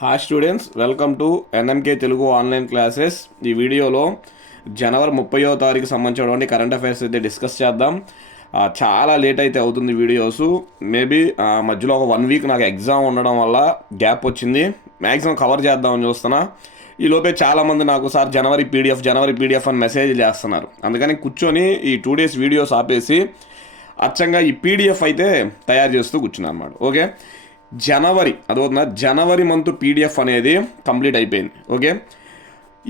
Hi students, welcome to NMK Telugu online classes. ఈ వీడియోలో జనవరి 30వ తారీఖు సంబంధించినటువంటి కరెంట్ అఫైర్స్ అయితే డిస్కస్ చేద్దాం. చాలా లేట్ అయితే అవుతుంది వీడియోస్. మేబీ మధ్యలో ఒక 1 వీక్ నాకు ఎగ్జామ్ ఉండడం వల్ల గ్యాప్ వచ్చింది. మ్యాక్సిమం కవర్ చేద్దామని చూస్తున్నా. ఈ లోపే చాలామంది నాకు సార్ జనవరి పీడిఎఫ్ అని మెసేజ్ చేస్తున్నారు. అందుకని కూర్చొని ఈ 2 డేస్ వీడియోస్ ఆపేసి అచ్చంగా ఈ పీడిఎఫ్ అయితే తయారు చేస్తూ కూర్చున్నాను అన్నమాట. ఓకే, జనవరి మంత్ పీడిఎఫ్ అనేది కంప్లీట్ అయిపోయింది. ఓకే,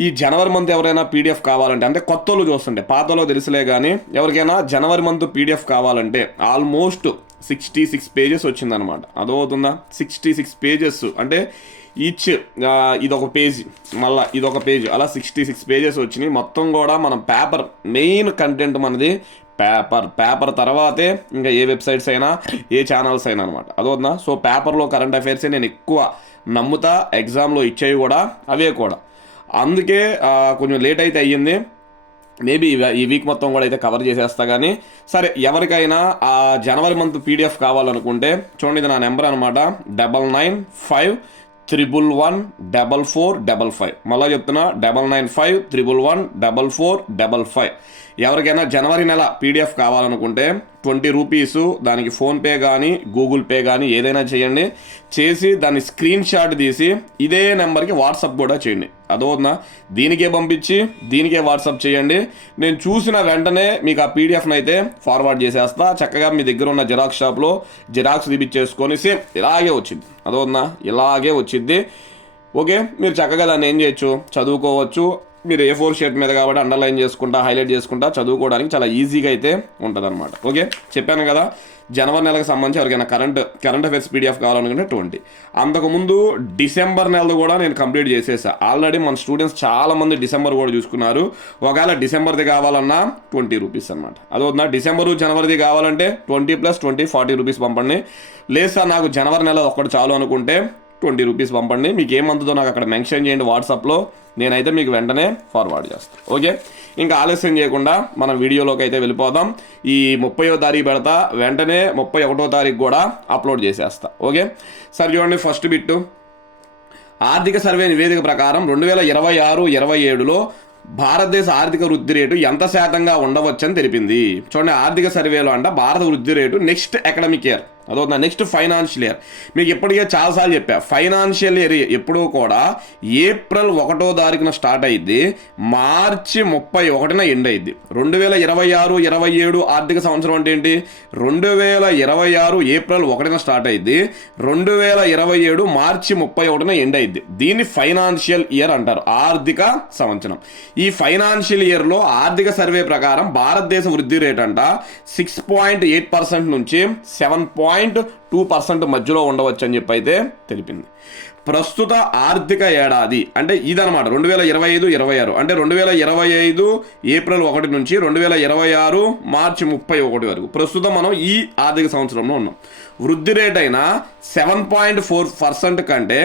ఈ జనవరి మంత్ ఎవరైనా పీడిఎఫ్ కావాలంటే, అంటే కొత్త వాళ్ళు చూస్తుంటే పాతలో తెలుసులే కానీ ఎవరికైనా జనవరి మంత్ పీడిఎఫ్ కావాలంటే ఆల్మోస్ట్ 66 పేజెస్ వచ్చిందనమాట. 66 పేజెస్ అంటే ఈచ్ ఇదొక పేజ్, మళ్ళీ ఇదొక పేజ్, అలా 66 పేజెస్ వచ్చినాయి. మొత్తం కూడా మనం మెయిన్ కంటెంట్ మనది పేపర్ తర్వాతే ఇంకా ఏ వెబ్సైట్స్ అయినా ఏ ఛానల్స్ అయినా అనమాట. సో పేపర్లో కరెంట్ అఫైర్సే నేను ఎక్కువ నమ్ముతా, ఎగ్జామ్లో ఇచ్చేవి కూడా అవే కూడా. అందుకే కొంచెం లేట్ అయితే అయ్యింది. మేబీ ఈ వీక్ మొత్తం కూడా అయితే కవర్ చేసేస్తా. కానీ సరే, ఎవరికైనా ఆ జనవరి మంత్ పీడిఎఫ్ కావాలనుకుంటే చూడండి, ఇది నా నెంబర్ అనమాట. 9951114455. మళ్ళీ చెప్తున్నా, 9951114455. ఎవరికైనా జనవరి నెల పీడిఎఫ్ కావాలనుకుంటే 20 రూపీస్, దానికి ఫోన్పే కానీ గూగుల్ పే కానీ ఏదైనా చేయండి. చేసి దాన్ని స్క్రీన్ షాట్ తీసి ఇదే నెంబర్కి వాట్సాప్ కూడా చేయండి. దీనికే పంపించి దీనికే వాట్సాప్ చేయండి. నేను చూసిన వెంటనే మీకు ఆ పీడిఎఫ్ని అయితే ఫార్వర్డ్ చేసేస్తా. చక్కగా మీ దగ్గర ఉన్న జిరాక్స్ షాప్లో జిరాక్స్ తీపిచ్చేసుకొని సేమ్ ఇలాగే వచ్చింది. ఇలాగే వచ్చింది. ఓకే, మీరు చక్కగా దాన్ని ఏం చేయొచ్చు, చదువుకోవచ్చు. మీరు A4 షీట్ మీద కాబట్టి అండర్లైన్ చేసుకుంటా, హైలైట్ చేసుకుంటా చదువుకోవడానికి చాలా ఈజీగా అయితే ఉంటుంది అనమాట. ఓకే, చెప్పాను కదా, జనవరి నెలకు సంబంధించి ఎవరికైనా కరెంట్ అఫైర్స్ పీడిఎఫ్ కావాలనుకుంటే 20. అంతకుముందు డిసెంబర్ నెలలు కూడా నేను కంప్లీట్ చేసేసా. ఆల్రెడీ మన స్టూడెంట్స్ చాలామంది డిసెంబర్ కూడా చూసుకున్నారు. ఒకవేళ డిసెంబర్ది కావాలన్నా 20 రూపీస్ అనమాట. డిసెంబరు జనవరిది కావాలంటే 20 + 20 40 రూపీస్ పంపండి. లేదు సార్ నాకు జనవరి నెల ఒక్కటి చాలు అనుకుంటే 20 రూపీస్ పంపండి. మీకు ఏమంతుందో నాకు అక్కడ మెన్షన్ చేయండి వాట్సాప్లో, నేనైతే మీకు వెంటనే ఫార్వర్డ్ చేస్తాను. ఓకే, ఇంకా ఆలస్యం చేయకుండా మనం వీడియోలోకి అయితే వెళ్ళిపోదాం. ఈ 30వ తారీఖు పెడతా, వెంటనే 31వ తారీఖు కూడా అప్లోడ్ చేసేస్తా. ఓకే, సరే చూడండి, ఫస్ట్ బిట్టు. ఆర్థిక సర్వే నివేదిక ప్రకారం 2026-27లో భారతదేశ ఆర్థిక వృద్ధి రేటు ఎంత శాతంగా ఉండవచ్చని తెలిపింది. చూడండి, ఆర్థిక సర్వేలో భారత వృద్ధి rate next academic year, next financial year. మీకు ఇప్పటికే చాలాసార్లు చెప్పా, ఫైనాన్షియల్ ఇయర్ ఎప్పుడూ కూడా ఏప్రిల్ 1వ తారీఖున స్టార్ట్ అయ్యిద్ది, మార్చి 31న ఎండ్ అయ్యిద్ది. 2026-27 ఆర్థిక సంవత్సరం అంటే ఏంటి, 2026 ఏప్రిల్ 1న స్టార్ట్ అయ్యిద్ది, 2027 మార్చి 31న ఎండ్ అయ్యిద్ది. దీన్ని ఫైనాన్షియల్ ఇయర్ అంటారు, ఆర్థిక సంవత్సరం. ఈ ఫైనాన్షియల్ ఇయర్లో ఆర్థిక సర్వే ప్రకారం భారతదేశ వృద్ధి రేట్ 6.8% నుంచి 7.2% మధ్యలో ఉండవచ్చు అని చెప్పి అయితే తెలిపింది. ప్రస్తుత ఆర్థిక ఏడాది అంటే ఇదనమాట 2025-26, అంటే 2025 ఏప్రిల్ 1 నుంచి 2026 మార్చి 31 వరకు ప్రస్తుతం మనం ఈ ఆర్థిక సంవత్సరంలో ఉన్నాం. వృద్ధి రేట్ అయినా 7.4% కంటే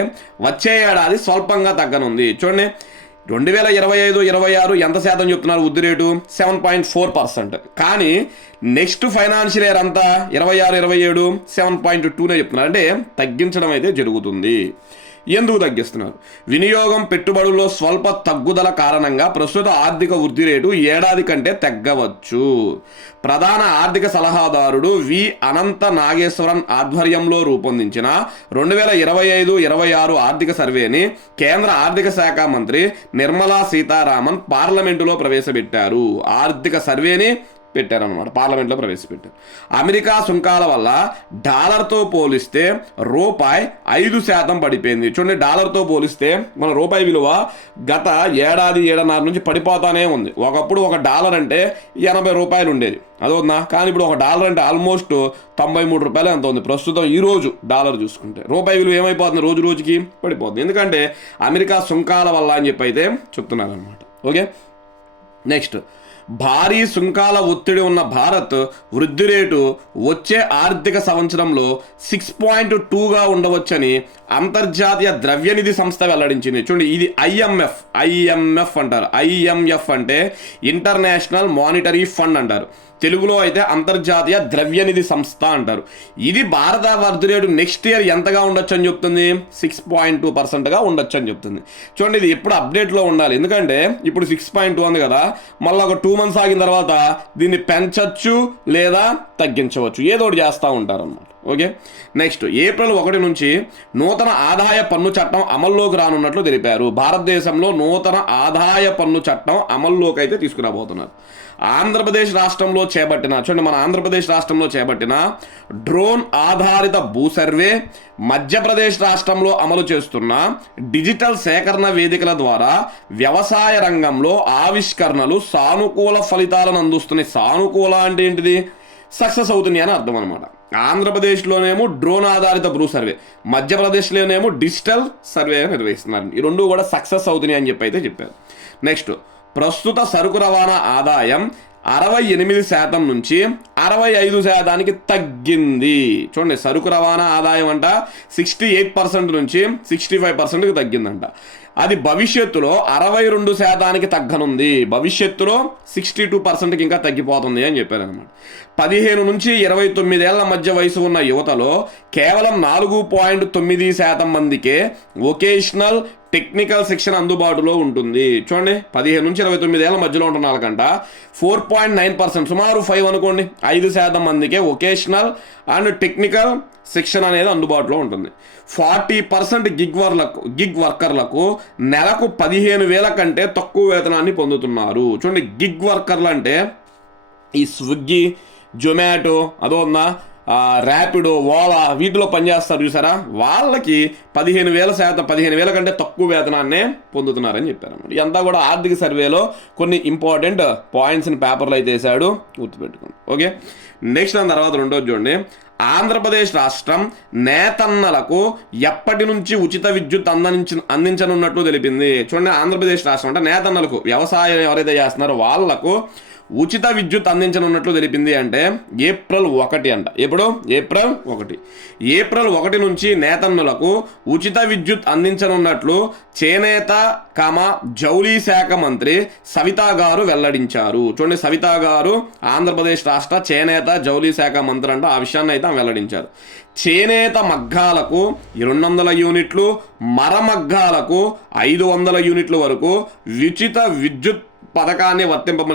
వచ్చే ఏడాది స్వల్పంగా తగ్గనుంది. చూడండి, 2025-26 ఎంత శాతం చెప్తున్నారు వృద్ధి రేటు, 7.4%. కానీ నెక్స్ట్ ఫైనాన్షియల్ ఇయర్ అంతా 26-27 7.2నే చెప్తున్నారు. అంటే తగ్గించడం అయితే జరుగుతుంది. ఎందుకు తగ్గిస్తున్నారు? వినియోగం పెట్టుబడుల్లో స్వల్ప తగ్గుదల కారణంగా ప్రస్తుత ఆర్థిక వృద్ధి రేటు ఏడాది కంటే తగ్గవచ్చు. ప్రధాన ఆర్థిక సలహాదారుడు వి అనంత నాగేశ్వరన్ ఆధ్వర్యంలో రూపొందించిన 2025-26 ఆర్థిక సర్వేని కేంద్ర ఆర్థిక శాఖ మంత్రి నిర్మలా సీతారామన్ పార్లమెంటులో ప్రవేశపెట్టారు. ఆర్థిక సర్వేని పెట్టారనమాట, పార్లమెంట్లో ప్రవేశపెట్టారు. అమెరికా సుంకాల వల్ల డాలర్తో పోలిస్తే రూపాయి 5% పడిపోయింది. చూడండి, డాలర్తో పోలిస్తే మన రూపాయి విలువ గత ఏడాదిన్నర నుంచి పడిపోతానే ఉంది. ఒకప్పుడు ఒక డాలర్ అంటే 80 రూపాయలు ఉండేది, కానీ ఇప్పుడు ఒక డాలర్ అంటే ఆల్మోస్ట్ 93 రూపాయలు ఎంత ఉంది ప్రస్తుతం. ఈ రోజు డాలర్ చూసుకుంటే రూపాయి విలువ ఏమైపోతుంది, రోజు రోజుకి పడిపోతుంది. ఎందుకంటే అమెరికా సుంకాల వల్ల అని చెప్పి అయితే చెప్తున్నారు అనమాట. ఓకే, నెక్స్ట్, భారీ సుంకాల ఒత్తిడి ఉన్న భారత్ వృద్ధి రేటు వచ్చే ఆర్థిక సంవత్సరంలో 6.2గా ఉండవచ్చని అంతర్జాతీయ ద్రవ్యనిధి సంస్థ వెల్లడించింది. చూడండి, ఇది ఐఎంఎఫ్ అంటారు. ఐఎంఎఫ్ అంటే ఇంటర్నేషనల్ మానిటరీ ఫండ్ అంటారు. తెలుగులో అయితే అంతర్జాతీయ ద్రవ్యనిధి సంస్థ అంటారు. ఇది భారత వృద్ధి రేటు నెక్స్ట్ ఇయర్ ఎంతగా ఉండొచ్చు అని చెప్తుంది, 6.2%గా ఉండొచ్చు అని చెప్తుంది. చూడండి, ఇది ఎప్పుడు అప్డేట్లో ఉండాలి, ఎందుకంటే ఇప్పుడు 6.2 ఉంది కదా, మళ్ళీ ఒక 2 months ఆగిన తర్వాత దీన్ని పెంచచ్చు లేదా తగ్గించవచ్చు, ఏదో ఒకటి చేస్తూ ఉంటారు అన్నమాట. ఓకే, నెక్స్ట్ ఏప్రిల్ 1 నుంచి నూతన ఆదాయ పన్ను చట్టం అమల్లోకి రానున్నట్లు తెలిపారు. భారతదేశంలో నూతన ఆదాయ పన్ను చట్టం అమల్లోకి అయితే తీసుకురాబోతున్నారు. ఆంధ్రప్రదేశ్ రాష్ట్రంలో చేపట్టిన, చూడండి మన ఆంధ్రప్రదేశ్ రాష్ట్రంలో చేపట్టిన డ్రోన్ ఆధారిత భూ సర్వే, మధ్యప్రదేశ్ రాష్ట్రంలో అమలు చేస్తున్న డిజిటల్ సేకరణ వేదికల ద్వారా వ్యవసాయ రంగంలో ఆవిష్కరణలు సానుకూల ఫలితాలను అందిస్తున్నాయి. సానుకూల అంటే ఏంటిది, సక్సెస్ అవుతున్నాయి అని అర్థం అనమాట. ఆంధ్రప్రదేశ్లోనేమో డ్రోన్ ఆధారిత భూ సర్వే, మధ్యప్రదేశ్లోనేమో డిజిటల్ సర్వే నిర్వహిస్తున్నారు. ఈ రెండు కూడా సక్సెస్ అవుతున్నాయి అని చెప్పి అయితే చెప్పారు. నెక్స్ట్, ప్రస్తుత సరుకు రవాణా ఆదాయం 68% నుంచి 65% తగ్గింది. చూడండి, సరుకు రవాణా ఆదాయం అంట 68% నుంచి 65%కి తగ్గిందంట. అది భవిష్యత్తులో 62% తగ్గనుంది. భవిష్యత్తులో 62%కి ఇంకా తగ్గిపోతుంది అని చెప్పారు అనమాట. 15 నుంచి 29 ఏళ్ల మధ్య వయసు ఉన్న యువతలో కేవలం 4.9% మందికే వొకేషనల్ టెక్నికల్ శిక్షణ అందుబాటులో ఉంటుంది. చూడండి, 15 నుంచి 29 ఏళ్ల మధ్యలో ఉంటున్న వాళ్ళకంట 4.9%, సుమారు 5 అనుకోండి, 5% మందికే వొకేషనల్ అండ్ టెక్నికల్ శిక్షణ అనేది అందుబాటులో ఉంటుంది. 40% గిగ్ వర్కర్లకు నెలకు 15,000 కంటే తక్కువ వేతనాన్ని పొందుతున్నారు. చూడండి, గిగ్ వర్కర్లు అంటే ఈ స్విగ్గీ, జొమాటో, అదోన్నా ర్యాపిడో, ఓలా వీటిలో పనిచేస్తారు చూసారా, వాళ్ళకి 15,000 కంటే తక్కువ వేతనాన్నే పొందుతున్నారని చెప్పారు అన్నమాట. ఇదంతా కూడా ఆర్థిక సర్వేలో కొన్ని ఇంపార్టెంట్ పాయింట్స్ని పేపర్లో అయితే వేసాడు, గుర్తుపెట్టుకోండి. ఓకే, నెక్స్ట్ దాని తర్వాత రెండోది చూడండి, ఆంధ్రప్రదేశ్ రాష్ట్రం నేతన్నలకు ఎప్పటి నుంచి ఉచిత విద్యుత్ అందించనున్నట్లు తెలిపింది. చూడండి, ఆంధ్రప్రదేశ్ రాష్ట్రం అంటే నేతన్నలకు, వ్యవసాయం ఎవరైతే చేస్తున్నారో వాళ్లకు ఉచిత విద్యుత్ అందించనున్నట్లు తెలిపింది. అంటే ఏప్రిల్ 1 అంట. ఎప్పుడు? ఏప్రిల్ 1 నుంచి నేతన్నులకు ఉచిత విద్యుత్ అందించనున్నట్లు చేనేత జౌళి శాఖ మంత్రి సవితా గారు వెల్లడించారు. చూడండి, సవితా గారు ఆంధ్రప్రదేశ్ రాష్ట్ర చేనేత జౌళి శాఖ మంత్రి అంట. ఆ విషయాన్ని అయితే వెల్లడించారు. చేనేత మగ్గాలకు 200 యూనిట్లు, మరమగ్గాలకు 500 యూనిట్ల వరకు ఉచిత విద్యుత్ పథకాన్ని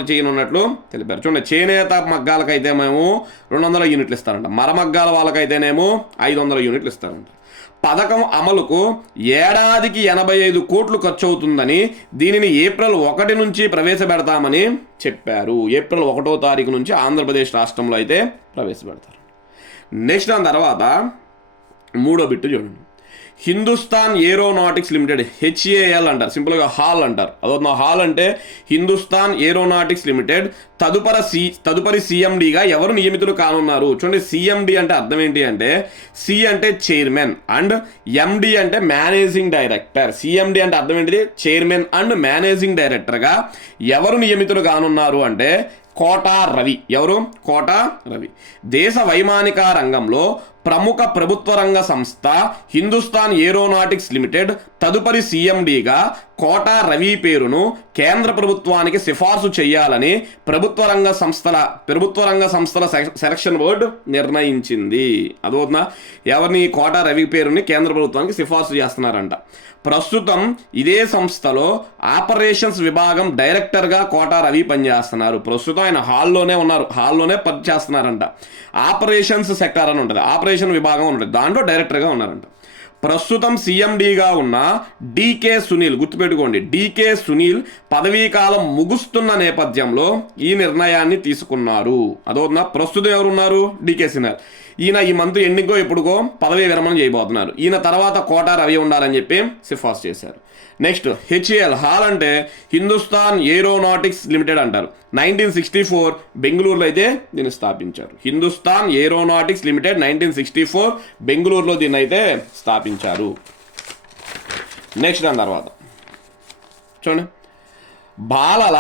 చేయనున్నట్లు తెలిపారు. చూడండి, చేనేత మగ్గాలకైతే మేము 200 యూనిట్లు ఇస్తారంట, మరమగ్గాల వాళ్ళకైతేనేమో 500 యూనిట్లు ఇస్తారంట. పథకం అమలుకు ఏడాదికి 85 కోట్లు ఖర్చు అవుతుందని, దీనిని ఏప్రిల్ 1 నుంచి ప్రవేశపెడతామని చెప్పారు. ఏప్రిల్ 1వ తారీఖు నుంచి ఆంధ్రప్రదేశ్ రాష్ట్రంలో అయితే ప్రవేశపెడతారు. నెక్స్ట్ దాని తర్వాత మూడో బిట్టు చూడండి, హిందుస్థాన్ ఏరోనాటిక్స్ లిమిటెడ్, HAL అంటారు, సింపుల్గా హాల్ అంటారు. అదొక హాల్ అంటే హిందుస్థాన్ ఏరోనాటిక్స్ లిమిటెడ్ తదుపరి CMDగా ఎవరు నియమితులు కానున్నారు. చూడండి, CMD అంటే అర్థం ఏంటి అంటే, C అంటే చైర్మన్ అండ్ MD అంటే మేనేజింగ్ డైరెక్టర్. CMD అంటే అర్థం ఏంటిది, చైర్మన్ అండ్ మేనేజింగ్ డైరెక్టర్గా ఎవరు నియమితులు కానున్నారు అంటే కోటా రవి. ఎవరు? కోటా రవి. దేశ వైమానిక రంగంలో ప్రముఖ ప్రభుత్వ రంగ సంస్థ హిందుస్థాన్ ఏరోనాటిక్స్ లిమిటెడ్ తదుపరి CMDగా కోటా రవి పేరును కేంద్ర ప్రభుత్వానికి సిఫార్సు చేయాలని ప్రభుత్వ రంగ సంస్థల సెలక్షన్ బోర్డు నిర్ణయించింది. అదవుతుందా, ఎవరిని? కోటా రవి పేరుని కేంద్ర ప్రభుత్వానికి సిఫార్సు చేస్తున్నారంట. ప్రస్తుతం ఇదే సంస్థలో ఆపరేషన్స్ విభాగం డైరెక్టర్గా కోటా రవి పనిచేస్తున్నారు. ప్రస్తుతం ఆయన హాల్లోనే పనిచేస్తున్నారంట. ఆపరేషన్స్ సెక్టార్ అని ఉంటుంది, ఆపరేషన్ విభాగం ఉంటుంది, దాంట్లో డైరెక్టర్గా ఉన్నారంట. ప్రస్తుతం CMDగా ఉన్న DK సునీల్, గుర్తుపెట్టుకోండి, DK సునీల్ పదవీ కాలం ముగుస్తున్న నేపథ్యంలో ఈ నిర్ణయాన్ని తీసుకున్నారు. అదవుతుందా, ప్రస్తుతం ఎవరున్నారు? DK సునీల్. ఈయన ఈ మంత్ ఎండింగ్లో ఎప్పుడుకో పదవీ విరమణ చేయబోతున్నారు. ఈయన తర్వాత కోటా రవి ఉండాలని చెప్పి సిఫార్సు చేశారు. నెక్స్ట్ HAL, హాల్ అంటే హిందుస్థాన్ ఏరోనాటిక్స్ లిమిటెడ్ అంటారు. 1964 బెంగళూరులో అయితే దీన్ని స్థాపించారు. హిందుస్థాన్ ఏరోనాటిక్స్ లిమిటెడ్ 1964 బెంగళూరులో దీన్ని అయితే స్థాపించారు. నెక్స్ట్ దాని తర్వాత చూడండి, బాలల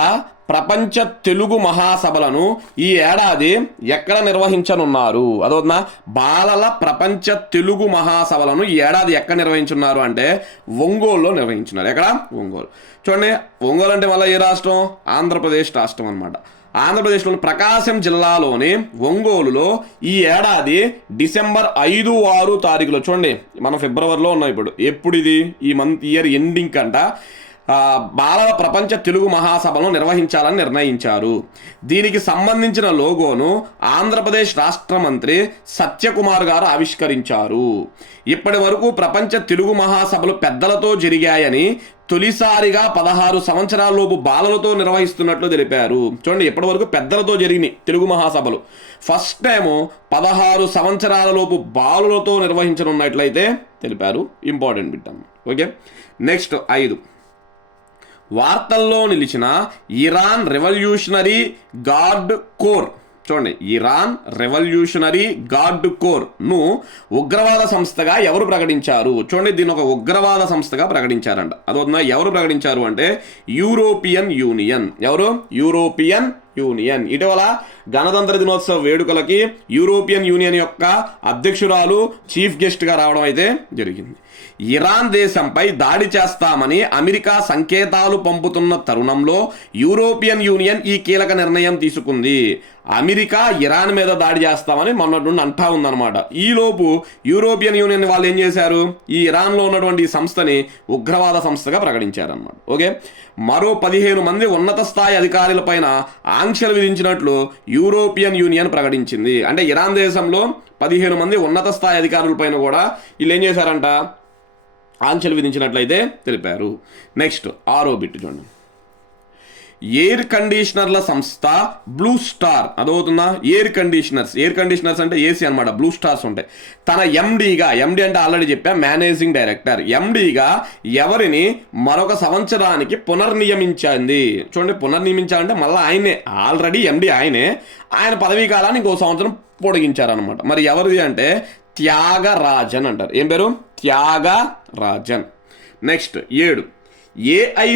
ప్రపంచ తెలుగు మహాసభలను ఈ ఏడాది ఎక్కడ నిర్వహించనున్నారు? అదవుతుందా, బాలల ప్రపంచ తెలుగు మహాసభలను ఈ ఏడాది ఎక్కడ నిర్వహించున్నారు అంటే ఒంగోలులో నిర్వహించున్నారు. ఎక్కడ? ఒంగోలు. చూడండి, ఒంగోలు అంటే మళ్ళీ ఏ రాష్ట్రం? ఆంధ్రప్రదేశ్ రాష్ట్రం అనమాట. ఆంధ్రప్రదేశ్లోని ప్రకాశం జిల్లాలోని ఒంగోలులో ఈ ఏడాది డిసెంబర్ 5, 6 తారీఖులో, చూడండి మనం ఫిబ్రవరిలో ఉన్నాం ఇప్పుడు, ఎప్పుడు ఇది ఈ ఇయర్ ఎండింగ్ కంట బాలల ప్రపంచ తెలుగు మహాసభను నిర్వహించాలని నిర్ణయించారు. దీనికి సంబంధించిన లోగోను ఆంధ్రప్రదేశ్ రాష్ట్ర మంత్రి సత్యకుమార్ గారు ఆవిష్కరించారు. ఇప్పటి వరకు ప్రపంచ తెలుగు మహాసభలు పెద్దలతో జరిగాయని, తొలిసారిగా 16 సంవత్సరాలలోపు బాలలతో నిర్వహిస్తున్నట్లు తెలిపారు. చూడండి, ఇప్పటి వరకు పెద్దలతో జరిగినాయి తెలుగు మహాసభలు, ఫస్ట్ టైము 16 సంవత్సరాలలోపు బాలులతో నిర్వహించనున్నట్లయితే తెలిపారు. ఇంపార్టెంట్ బిట్ అన్న. ఓకే, నెక్స్ట్ 5, వార్తల్లో నిలిచిన ఇరాన్ రెవల్యూషనరీ గార్డ్ కోర్. చూడండి, ఇరాన్ రెవల్యూషనరీ గార్డ్ కోర్ను ఉగ్రవాద సంస్థగా ఎవరు ప్రకటించారు? చూడండి, దీని ఒక ఉగ్రవాద సంస్థగా ప్రకటించారంట. అదొద్దా, ఎవరు ప్రకటించారు అంటే యూరోపియన్ యూనియన్. ఎవరు? European union. ఇటీవల గణతంత్ర దినోత్సవ వేడుకలకి యూరోపియన్ యూనియన్ యొక్క అధ్యక్షురాలు చీఫ్ గెస్ట్గా రావడం అయితే జరిగింది. ఇరాన్ దేశంపై దాడి చేస్తామని అమెరికా సంకేతాలు పంపుతున్న తరుణంలో యూరోపియన్ యూనియన్ ఈ కీలక నిర్ణయం తీసుకుంది. అమెరికా ఇరాన్ మీద దాడి చేస్తామని మొన్నటి నుండి అంటా ఉందన్నమాట. ఈలోపు యూరోపియన్ యూనియన్ వాళ్ళు ఏం చేశారు? ఈ ఇరాన్లో ఉన్నటువంటి ఈ సంస్థని ఉగ్రవాద సంస్థగా ప్రకటించారన్నమాట. ఓకే, మరో 15 మంది ఉన్నత స్థాయి అధికారులపైన ఆంక్షలు విధించినట్లు యూరోపియన్ యూనియన్ ప్రకటించింది. అంటే ఇరాన్ దేశంలో 15 మంది ఉన్నత స్థాయి అధికారులపైన కూడా వీళ్ళు ఏం చేశారంట? ఆంక్షలు విధించినట్లయితే తెలిపారు. నెక్స్ట్ 6వ బిట్ చూడండి, ఎయిర్ కండిషనర్ల సంస్థ బ్లూ స్టార్. అదవుతుందా? ఎయిర్ కండిషనర్స్ అంటే ఏసీ అనమాట, బ్లూ స్టార్స్ ఉంటాయి. తన ఎండీగా, ఎండీ అంటే ఆల్రెడీ చెప్పా, మేనేజింగ్ డైరెక్టర్, ఎండీగా ఎవరిని మరొక సంవత్సరానికి పునర్నియమించింది. చూడండి, పునర్నియమించాలంటే మళ్ళీ ఆయనే, ఆల్రెడీ ఎండీ ఆయన పదవీ కాలాన్ని ఇంకో సంవత్సరం పొడిగించారనమాట. మరి ఎవరిది అంటే త్యాగరాజన్ అంటారు. ఏం పేరు? త్యాగరాజన్. నెక్స్ట్ 7, ఏఐ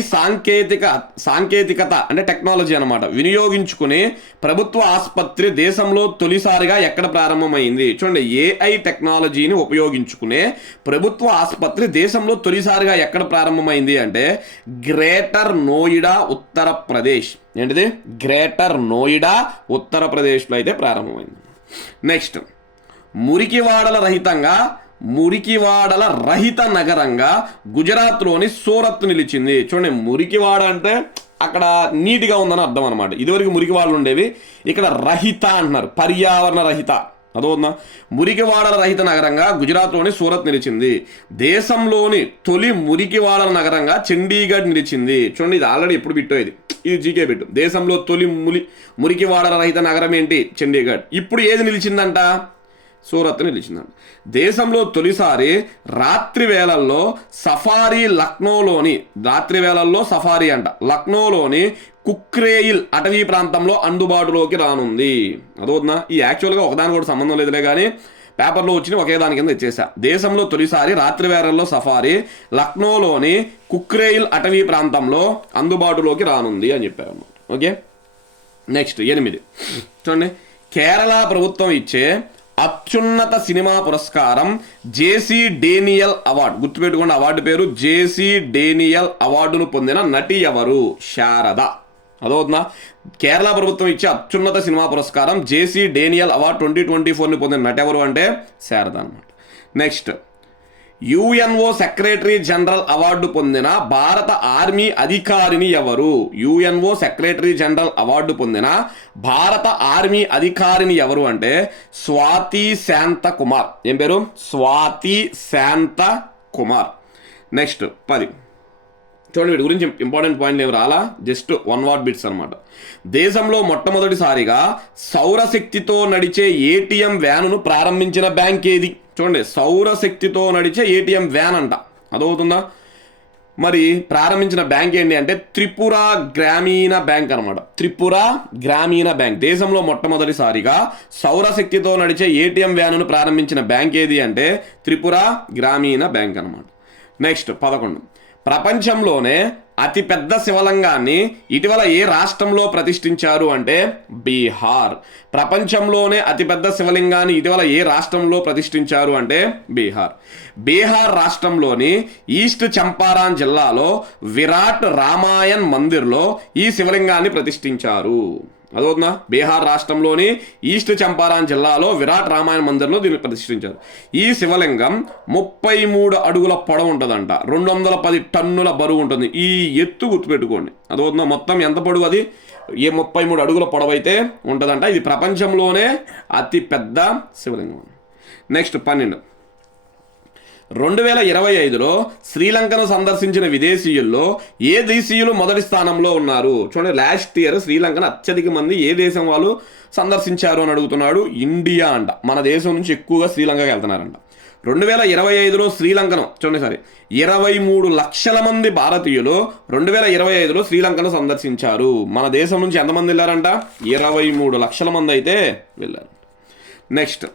సాంకేతికత అంటే టెక్నాలజీ అనమాట వినియోగించుకుని ప్రభుత్వ ఆసుపత్రి దేశంలో తొలిసారిగా ఎక్కడ ప్రారంభమైంది? చూడండి, ఏఐ టెక్నాలజీని ఉపయోగించుకునే ప్రభుత్వ ఆసుపత్రి దేశంలో తొలిసారిగా ఎక్కడ ప్రారంభమైంది అంటే గ్రేటర్ నోయిడా, ఉత్తరప్రదేశ్. ఏంటిది? గ్రేటర్ నోయిడా, ఉత్తరప్రదేశ్లో అయితే ప్రారంభమైంది. నెక్స్ట్, మురికివాడల రహిత నగరంగా గుజరాత్లోని సూరత్ నిలిచింది. చూడండి, మురికివాడ అంటే అక్కడ నీట్గా ఉందని అర్థం అనమాట. ఇదివరకు మురికివాడలు ఉండేవి, ఇక్కడ రహిత అంటున్నారు, పర్యావరణ రహిత. అదోనా, మురికివాడల రహిత నగరంగా గుజరాత్లోని సూరత్ నిలిచింది. దేశంలోని తొలి మురికివాడల నగరంగా చండీగఢ్ నిలిచింది. చూడండి, ఇది ఆల్రెడీ ఎప్పుడు బిట్టో, ఇది జీకే బిట్టు. దేశంలో తొలి మురికివాడల రహిత నగరం ఏంటి? చండీగఢ్. ఇప్పుడు ఏది నిలిచిందంట? సూరత్ నిలిచిందంట. దేశంలో తొలిసారి రాత్రి వేళల్లో సఫారీ లక్నోలోని కుక్రేయిల్ అటవీ ప్రాంతంలో అందుబాటులోకి రానుంది. అదోనా, ఈ యాక్చువల్గా ఒకదాని కూడా సంబంధం లేదులే కానీ పేపర్లో వచ్చిన ఒకే దాని కింద ఇచ్చేసా. దేశంలో తొలిసారి రాత్రి వేళల్లో సఫారీ లక్నోలోని కుక్రేయిల్ అటవీ ప్రాంతంలో అందుబాటులోకి రానుంది అని చెప్పారు. ఓకే, నెక్స్ట్ 8 చూడండి, కేరళ ప్రభుత్వం ఇచ్చే అత్యున్నత సినిమా పురస్కారం జేసీ డేనియల్ అవార్డు. గుర్తుపెట్టుకోండి, అవార్డు పేరు జేసీ డేనియల్ అవార్డును పొందిన నటి ఎవరు? శారద. అదవుతుందా? కేరళ ప్రభుత్వం ఇచ్చే అత్యున్నత సినిమా పురస్కారం జేసీ డేనియల్ అవార్డు 2024ని పొందిన నటి ఎవరు అంటే శారద అనమాట. Next, UNO secretary general award పొందిన భారత ఆర్మీ అధికారిని ఎవరు? యుఎన్ఓ సెక్రటరీ జనరల్ అవార్డు పొందిన భారత ఆర్మీ అధికారిని ఎవరు అంటే స్వాతి శాంత కుమార్. ఏం పేరు? స్వాతి శాంత కుమార్. నెక్స్ట్ 10 చూడండి, వీటి గురించి ఇంపార్టెంట్ పాయింట్లు ఏమి రాలా, జస్ట్ 1 word బిట్స్ అనమాట. దేశంలో మొట్టమొదటిసారిగా సౌరశక్తితో నడిచే ఏటీఎం వ్యానును ప్రారంభించిన బ్యాంక్ ఏది? చూడండి, సౌరశక్తితో నడిచే ఏటీఎం వ్యాన్ అంట. అదవుతుందా? మరి ప్రారంభించిన బ్యాంక్ ఏంటి అంటే త్రిపుర గ్రామీణ బ్యాంక్ అనమాట. త్రిపుర గ్రామీణ బ్యాంక్. దేశంలో మొట్టమొదటిసారిగా సౌరశక్తితో నడిచే ఏటీఎం వ్యానును ప్రారంభించిన బ్యాంక్ ఏది అంటే త్రిపుర గ్రామీణ బ్యాంక్ అనమాట. నెక్స్ట్ 11, ప్రపంచంలోనే అతిపెద్ద శివలింగాన్ని ఇటీవల ఏ రాష్ట్రంలో ప్రతిష్ఠించారు అంటే బీహార్. ప్రపంచంలోనే అతిపెద్ద శివలింగాన్ని ఇటీవల ఏ రాష్ట్రంలో ప్రతిష్ఠించారు అంటే బీహార్. బీహార్ రాష్ట్రంలోని ఈస్ట్ చంపారాన్ జిల్లాలో విరాట్ రామాయణ్ మందిర్లో ఈ శివలింగాన్ని ప్రతిష్ఠించారు. అదవుతుందా? బీహార్ రాష్ట్రంలోని ఈస్ట్ చంపారాన్ జిల్లాలో విరాట్ రామాయణ మందిర్లో దీన్ని ప్రతిష్ఠించారు. ఈ శివలింగం 33 అడుగుల పొడవు ఉంటుందంట, 210 టన్నుల బరువు ఉంటుంది. ఈ ఎత్తు గుర్తుపెట్టుకోండి. అదవుతుందా? మొత్తం ఎంత పొడవు అది? 33 అడుగుల పొడవు అయితే ఉంటుందంట. ఇది ప్రపంచంలోనే అతి పెద్ద శివలింగం. నెక్స్ట్ 12, 2025లో శ్రీలంకను సందర్శించిన విదేశీయుల్లో ఏ దేశీయులు మొదటి స్థానంలో ఉన్నారు? చూడండి, లాస్ట్ ఇయర్ శ్రీలంకను అత్యధిక మంది ఏ దేశం వాళ్ళు సందర్శించారు అని అడుగుతున్నాడు. ఇండియా అంట. మన దేశం నుంచి ఎక్కువగా శ్రీలంకకి వెళ్తున్నారంట. 2025లో శ్రీలంకను చూడండి 23 లక్షల మంది భారతీయులు 2025లో శ్రీలంకను సందర్శించారు. మన దేశం నుంచి ఎంతమంది వెళ్ళారంట? 23 లక్షల మంది అయితే వెళ్ళారు. నెక్స్ట్,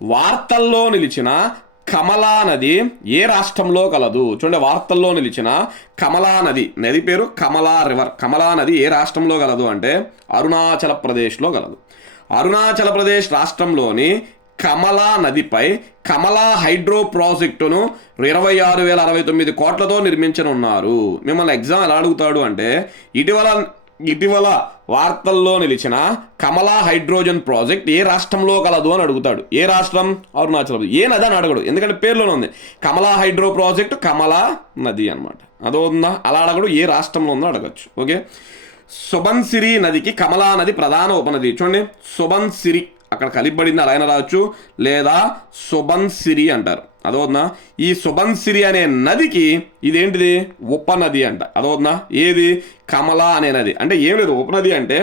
వార్తల్లో నిలిచిన కమలా నది ఏ రాష్ట్రంలో కలదు? చూడండి, వార్తల్లో నిలిచిన కమలా నది, నది పేరు కమలా రివర్. కమలా నది ఏ రాష్ట్రంలో కలదు అంటే అరుణాచల ప్రదేశ్లో కలదు. అరుణాచల ప్రదేశ్ రాష్ట్రంలోని కమలా నదిపై కమలా హైడ్రో ప్రాజెక్టును 26,069 కోట్లతో నిర్మించనున్నారు. మిమ్మల్ని ఎగ్జామ్ ఎలా అడుగుతాడు అంటే ఇటీవల వార్తల్లో నిలిచిన కమలా హైడ్రోజన్ ప్రాజెక్ట్ ఏ రాష్ట్రంలో కలదు అని అడుగుతాడు. ఏ రాష్ట్రం? అరుణాచల్ ప్రదేశ్. ఏ నది అని అడగడు, ఎందుకంటే పేర్లోనే ఉంది కమలా హైడ్రో ప్రాజెక్ట్, కమలా నది అనమాట. అదవుతుందా? అలా అడగడు, ఏ రాష్ట్రంలో ఉందో అడగచ్చు. ఓకే, సుబన్సిరి నదికి కమలా నది ప్రధాన ఉపనది. చూడండి, సుబన్సిరి అక్కడ కలిపబడింది అలా అయినా రావచ్చు, లేదా సుబన్సిరి అంటారు. అదవుతుందా? ఈ సుబన్సిరి అనే నదికి ఇదేంటిది? ఉపనది అంట. అదవుతుందా? ఏది? కమలా అనే నది. అంటే ఏం లేదు, ఉపనది అంటే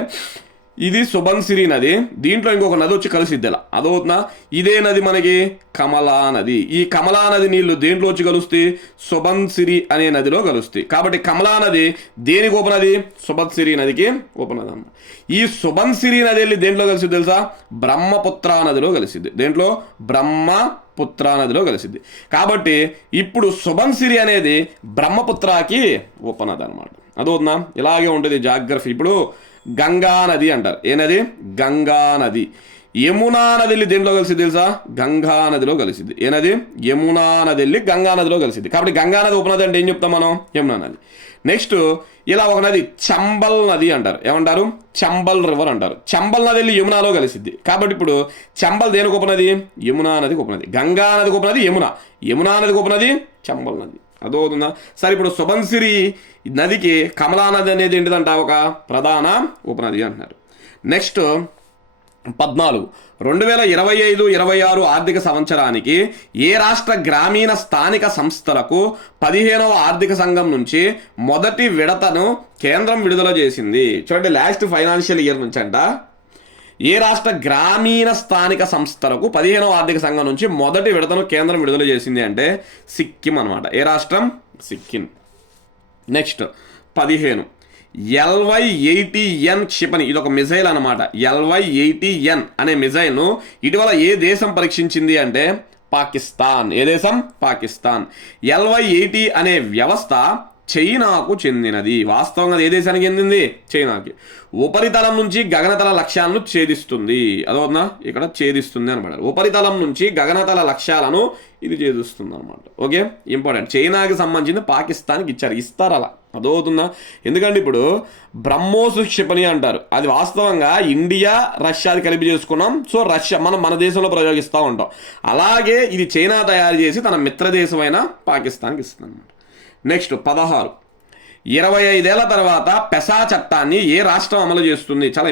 ఇది సుబన్సిరి నది, దీంట్లో ఇంకొక నది వచ్చి కలిసిద్ది అలా. అదవుతుందా? ఇదే నది మనకి కమలా నది. ఈ కమలా నది నీళ్లు దేంట్లో వచ్చి కలుస్తాయి? సుబన్సిరి అనే నదిలో కలుస్తాయి. కాబట్టి కమలా నది దేనికి ఉపనది? సుబన్సిరి నదికి ఉపనది అన్నమాట. ఈ సుబన్సిరి నది వెళ్ళి దేంట్లో కలిసిద్ది తెలుసా? బ్రహ్మపుత్ర నదిలో కలిసిద్ది. దేంట్లో? బ్రహ్మపుత్ర నదిలో కలిసిద్ది. కాబట్టి ఇప్పుడు సుబన్సిరి అనేది బ్రహ్మపుత్రకి ఉపనది అనమాట. అదవుతుందా? ఇలాగే ఉంటుంది జాగ్రఫీ. ఇప్పుడు గంగా నది అంటారు. ఏ నది? గంగా నది. యమునా నది వెళ్ళి దేంట్లో కలిసిద్ది తెలుసా? గంగా నదిలో కలిసిద్ది. ఏ నది? యమునా నది వెళ్ళి గంగా నదిలో కలిసిద్ది. కాబట్టి గంగా నది ఉపనది అంటే ఏం చెప్తాం మనం? యమునా నది. నెక్స్ట్, ఇలా ఒక నది చంబల్ నది అంటారు. ఏమంటారు? చంబల్ రివర్ అంటారు. చంబల్ నది వెళ్ళి యమునాలో కలిసిద్ది. కాబట్టి ఇప్పుడు చంబల్ దేనికి ఉపనది? యమునా నదికి ఉపనది. గంగా నదికి ఉపనది యమున, యమునా నదికి ఉపనది చంబల్ నది. అదవుతుందా? సరే, ఇప్పుడు సుబన్సిరి నదికి కమలా నది అనేది ఏంటిదంట? ఒక ప్రధాన ఉపనది అంటున్నారు. నెక్స్ట్ 14, 2025-26 ఆర్థిక సంవత్సరానికి ఏ రాష్ట్ర గ్రామీణ స్థానిక సంస్థలకు 15వ ఆర్థిక సంఘం నుంచి మొదటి విడతను కేంద్రం విడుదల చేసింది? చూడండి, లాస్ట్ ఫైనాన్షియల్ ఇయర్ నుంచి అంట ఏ రాష్ట్ర గ్రామీణ స్థానిక సంస్థలకు 15వ ఆర్థిక సంఘం నుంచి మొదటి విడతను కేంద్రం విడుదల చేసింది అంటే సిక్కిం అనమాట. ఏ రాష్ట్రం? సిక్కిం. నెక్స్ట్ 15, LY-80N క్షిపణి, ఇది ఒక మిజైల్ అనమాట. LY-80N అనే మిజైల్ను ఇటీవల ఏ దేశం పరీక్షించింది అంటే పాకిస్తాన్. ఏ దేశం? పాకిస్తాన్. LY-80 అనే వ్యవస్థ చైనాకు చెందినది. వాస్తవంగా ఏ దేశానికి చెందింది? చైనాకి. ఉపరితలం నుంచి గగనతల లక్ష్యాలను ఛేదిస్తుంది. అదవుతుందా? ఇక్కడ ఛేదిస్తుంది అనమాట. ఉపరితలం నుంచి గగనతల లక్ష్యాలను ఇది ఛేదిస్తుంది అనమాట. Okay, important. చైనాకి సంబంధించి పాకిస్తాన్కి ఇస్తారు అలా. అదవుతుందా? ఎందుకంటే ఇప్పుడు బ్రహ్మోస్ క్షిపణి అంటారు, అది వాస్తవంగా ఇండియా రష్యాది కలిపి చేసుకున్నాం. సో రష్యా మన దేశంలో ప్రయోగిస్తూ ఉంటాం. అలాగే ఇది చైనా తయారు చేసి తన మిత్ర దేశమైన పాకిస్తాన్కి ఇస్తుంది అనమాట. నెక్స్ట్ 16, 25 ఏళ్ల తర్వాత పెసా చట్టాన్ని ఏ రాష్ట్రం అమలు చేస్తుంది? చాలా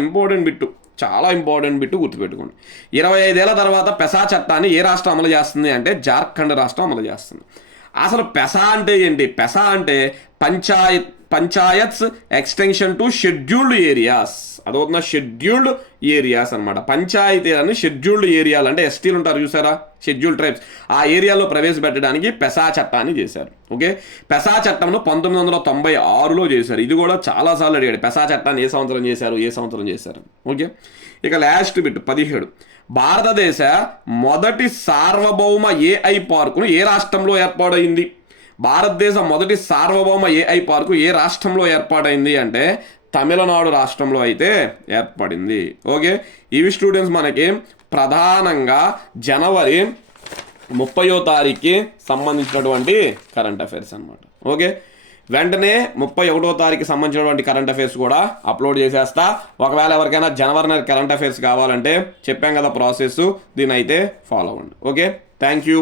ఇంపార్టెంట్ బిట్టు గుర్తుపెట్టుకోండి. 25 ఏళ్ల తర్వాత పెసా చట్టాన్ని ఏ రాష్ట్రం అమలు చేస్తుంది అంటే జార్ఖండ్ రాష్ట్రం అమలు చేస్తుంది. అసలు పెసా అంటే ఏంటి? పెసా అంటే panchayats extension to scheduled areas. అదవుతున్న షెడ్యూల్డ్ ఏరియాస్ అనమాట. పంచాయతీలని షెడ్యూల్డ్ ఏరియాలు అంటే ఎస్టీలు ఉంటారు చూసారా, షెడ్యూల్డ్ ట్రైబ్స్, ఆ ఏరియాలో ప్రవేశపెట్టడానికి పెసా చట్టాన్ని చేశారు. ఓకే, పెసా చట్టంను 1996లో చేశారు. ఇది కూడా చాలాసార్లు అడిగాడు, పెసా చట్టాన్ని ఏ సంవత్సరం చేశారు. ఓకే, ఇక లాస్ట్ బిట్ 17, భారతదేశ మొదటి సార్వభౌమ AI పార్కును ఏ రాష్ట్రంలో ఏర్పాటైంది? భారతదేశం మొదటి సార్వభౌమ AI పార్కు ఏ రాష్ట్రంలో ఏర్పాటైంది అంటే తమిళనాడు రాష్ట్రంలో అయితే ఏర్పడింది. ఓకే, ఇవి స్టూడెంట్స్ మనకి ప్రధానంగా జనవరి 30వ తారీఖుకి సంబంధించినటువంటి కరెంట్ అఫైర్స్ అనమాట. ఓకే, వెంటనే 31వ తారీఖు సంబంధించినటువంటి కరెంట్ అఫైర్స్ కూడా అప్లోడ్ చేసేస్తా. ఒకవేళ ఎవరికైనా జనవరి నెల కరెంట్ అఫైర్స్ కావాలంటే చెప్పాం కదా ప్రాసెస్, దీని అయితే ఫాలో అవ్వండి. Okay, thank you.